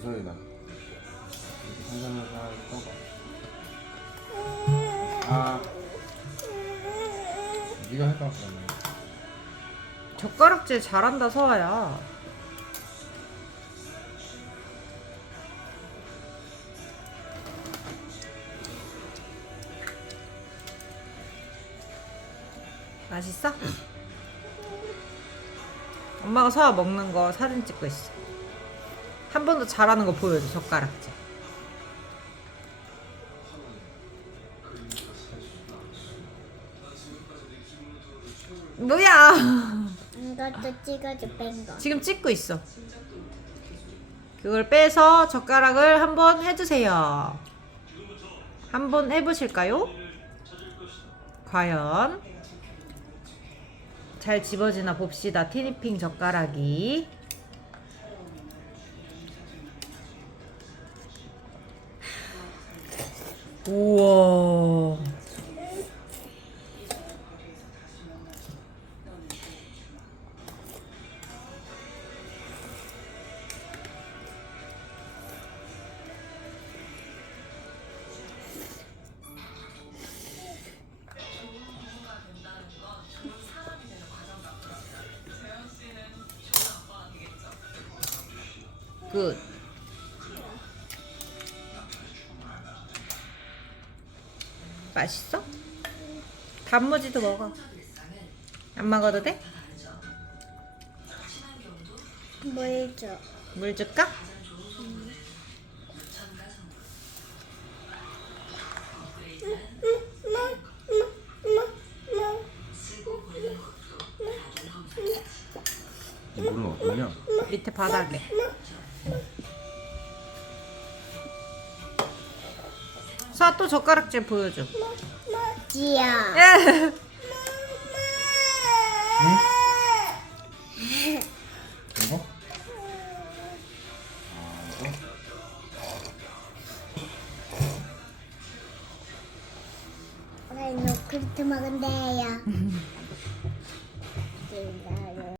소리나. 상상해서 떠봐. 아. 네가 해봐 그러면. 젓가락질 잘한다 서아야. 맛있어? 엄마가 서아 먹는 거 사진 찍고 있어. 한 번 더 잘하는 거 보여줘 젓가락질. 뭐야? 이것도 찍어줘 뺀 거. 지금 찍고 있어. 그걸 빼서 젓가락을 한번 해주세요. 한번 해보실까요? 과연 잘 집어지나 봅시다. 티니핑 젓가락이. 우와. 굿. 맛있어? 단무지도 먹어. 안 먹어도 돼? 뭘 줘? 물 줄까? 이 물은 어디냐? 밑에 바닥에. 수아 또 젓가락질 보여줘. 지야. 예. 먹은대요.